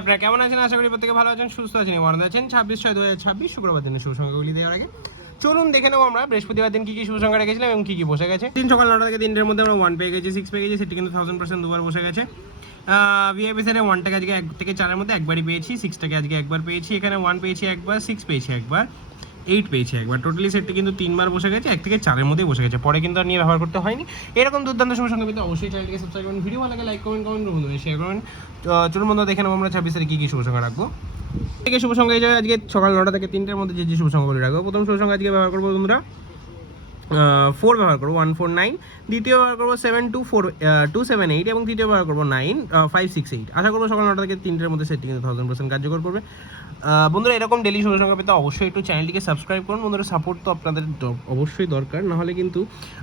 আপনারা কেমন আছেন? আশা করি প্রত্যেকে ভালো আছেন, সুস্থ আছেন, মনে আছেন। 26/6/2026 শুক্রবার দিনের শুভ সংখ্যাগুলি দেওয়ার আগে চলুন দেখে নেবো আমরা বৃহস্পতিবার দিন কি কি শুভ সংখ্যা রেখেছিলাম এবং কি কি বসে গেছে। দিন সকাল 9টা থেকে 3টের মধ্যে আমরা 1 পেয়ে গেছি, 6 পেয়ে গেছি, সেটি কিন্তু 1000% দুবার বসে গেছে। ভিআইপি সেটে 1টাকে আজকে 1 থেকে 4-এর মধ্যে একবারই পেয়েছি, 6টাকে আজকে একবার পেয়েছি, এখানে 1 পেয়েছি একবার, 6 পেয়েছি একবার, 8 পেয়েছি একবার। টোটালি সেটটি কিন্তু 3বার বসে গেছে, 1 থেকে 4-এর মধ্যেই বসে গেছে। পরে কিন্তু আর নিয়ে ব্যবহার করতে হয়নি। এরকম দুর্দান্ত শুভ সংখ্যা পেতে অবশ্যই চ্যানেলটিকে সাবস্ক্রাইব করুন, ভিডিও ভালো লাগে লাইক কমেন্ট বন্ধু শেয়ার করুন। চলুন বন্ধু দেখে নেবো আমরা 26 তারিখে কী কী শুভ সংখ্যা রাখবো। থেকে শুভ সংখ্যা হিসেবে আজকে সকাল 9টা থেকে 3টের মধ্যে যে শুভ সংখ্যাগুলি রাখবো। প্রথম শুভ সংখ্যা আজকে ব্যবহার করবো বন্ধুরা 4 ব্যবহার করবো, 149। দ্বিতীয় ব্যবহার করবো 724-278 এবং তৃতীয় ব্যবহার করবো 9568। আশা করবো সকাল 9টা থেকে 3টের মধ্যে সেটি কিন্তু 1000% কার্যকর করবে। বন্ধুরা এরকম ডেলি শুভ সংখ্যা পেতে অবশ্যই একটু চ্যানেলটিকে সাবস্ক্রাইব করুন। বন্ধুরা সাপোর্ট তো আপনাদের অবশ্যই দরকার, নাহলে কিন্তু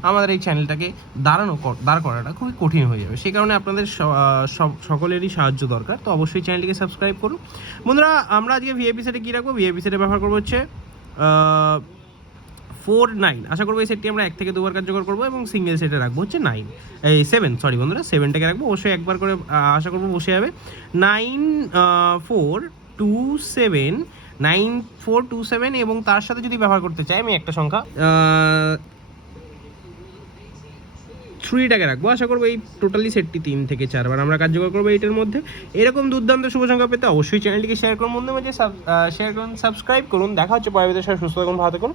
আমাদের এই চ্যানেলটাকে দাঁড় করাটা খুবই কঠিন হয়ে যাবে। সেই কারণে আপনাদের সকলেরই সাহায্য দরকার, তো অবশ্যই চ্যানেলটিকে সাবস্ক্রাইব করুন। বন্ধুরা আমরা আজকে ভিআইপি সেটে কী রাখবো? ভিআইপি সেটে ব্যবহার করবো হচ্ছে 4-9। আশা করবো এই সেটটি আমরা 1 থেকে 2বার কার্যকর করবো এবং সিঙ্গেল সেটে রাখবো হচ্ছে 7 সরি বন্ধুরা 7টাকে রাখবো, অবশ্যই একবার করে আশা করবো বসে যাবে। 9427 এবং তার সাথে যদি ব্যবহার করতে চাই আমি একটা সংখ্যা 3টাকে রাখবো। আশা করবো এই টোটালি সেটটি 3 থেকে 4বার আমরা কার্যকর করবো এইটার মধ্যে। এরকম দুর্দান্ত শুভ সংখ্যা পেতে অবশ্যই চ্যানেলটিকে শেয়ার করুন, বন্ধুদের মাঝে শেয়ার করুন, সাবস্ক্রাইব করুন। দেখা হচ্ছে পরবর্তী সুস্থ থাকুন, ভালো থাকুন।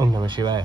ওম নমঃ শিবায়।